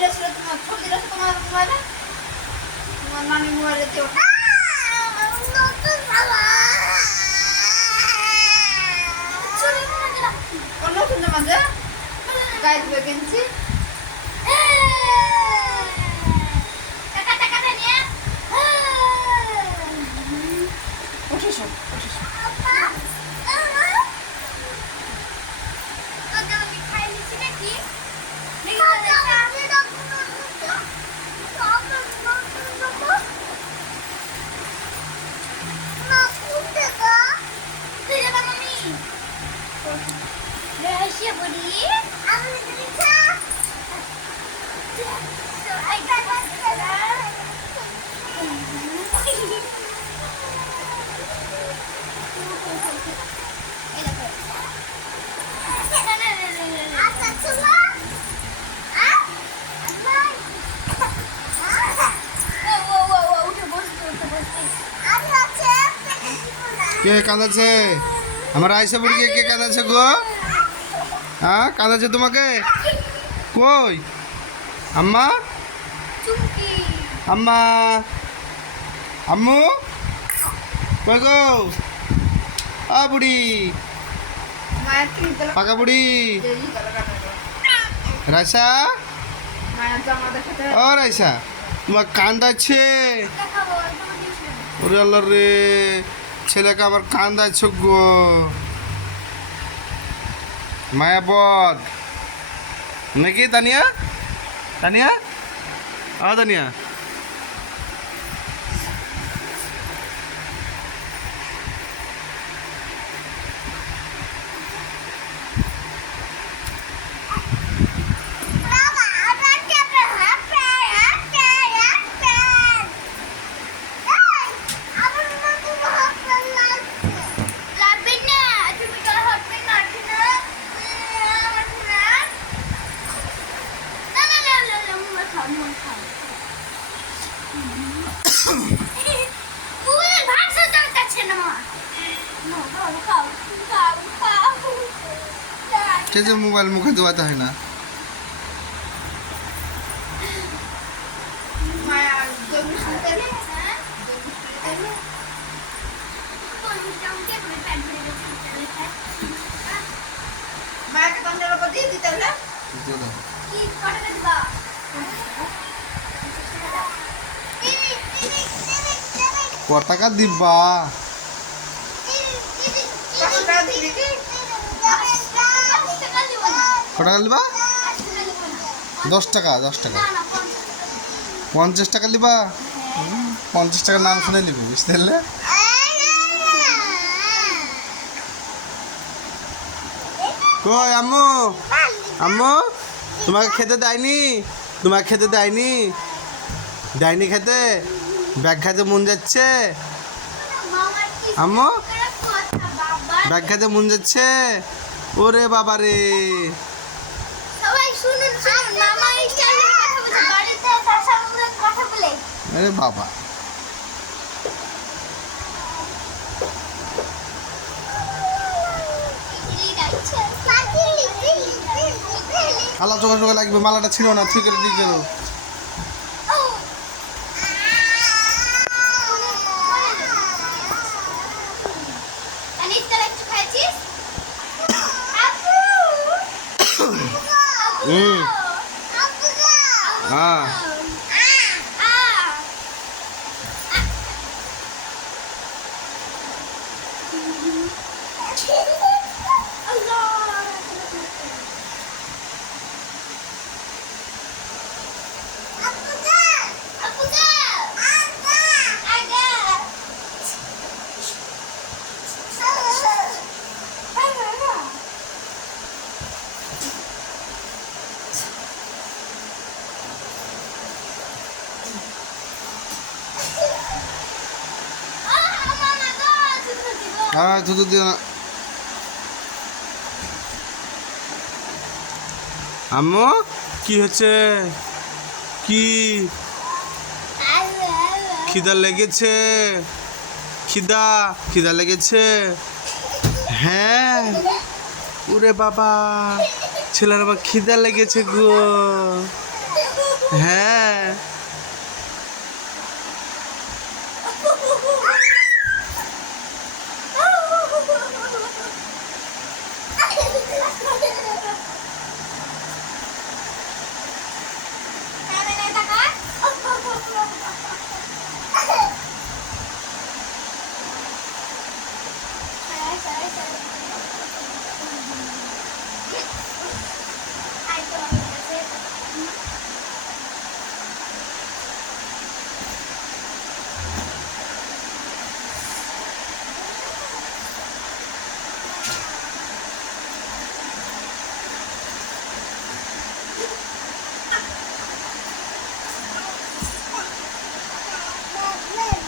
দিয়েছিল তোমার ছবি দিয়েছে তোমার মোবাইলে তোমার মামি মোবাইলে দিও নতুন জামা যে গায়ে ধুয়ে কিনছি Rahasia budi. Aku cerita. So I got কে কাঁদাচ্ছে আমার আয়সা বুড়িকে কে কাঁদাচ্ছে গো হ্যাঁ কাঁদাচ্ছে তোমাকে কই আম্মা আম্মা আম্মু কই গো বুড়ি মায়ের কি দিল পাকা বুড়ি রাইসা মায়ের জামা দেখাতে ও রাইসা তোমার কান্দাচ্ছে ওরে আল্লাহ রে ছেলেকে আবার কান্দাচ্ছে গো মায়াবদ নাকি তানিয়া তানিয়া তানিয়া कैसे मोबाइल मुखे दुआता है ना মায়া জমি শুনতে মায়াকে তন্দের উপর দিয়ে দিতে হবে টাকা দিবা কটা লিবা 10 টাকা 10 টাকা 50 টাকা লিবা 50 টাকার নাম শুনে লিবি বুঝতে পারলে কই আম্মু আম্মু তোমাকে খেতে দেয়নি তোমাকে খেতে দেয়নি দেয়নি খেতে ব্যাগ খাইতে মন যাচ্ছে আম্মু ব্যাগ খাইতে মন যাচ্ছে ওরে বাবা রে সবাই শুনুন শুনুন মামা এই স্টাইলে কথা বলছে বাড়িতে তার সামনে কথা বলে আরে বাবা খালা চোখে চোখে লাগবে মালাটা ছিল না ঠিক করে দিয়ে গেল হ্যাঁ হ্যাঁ দুধ দিও না আম্মু কি হচ্ছে কি খিদা লেগেছে খিদা খিদা লেগেছে হ্যাঁ ওরে বাবা ছেলের আবার খিদা লেগেছে গো হ্যাঁ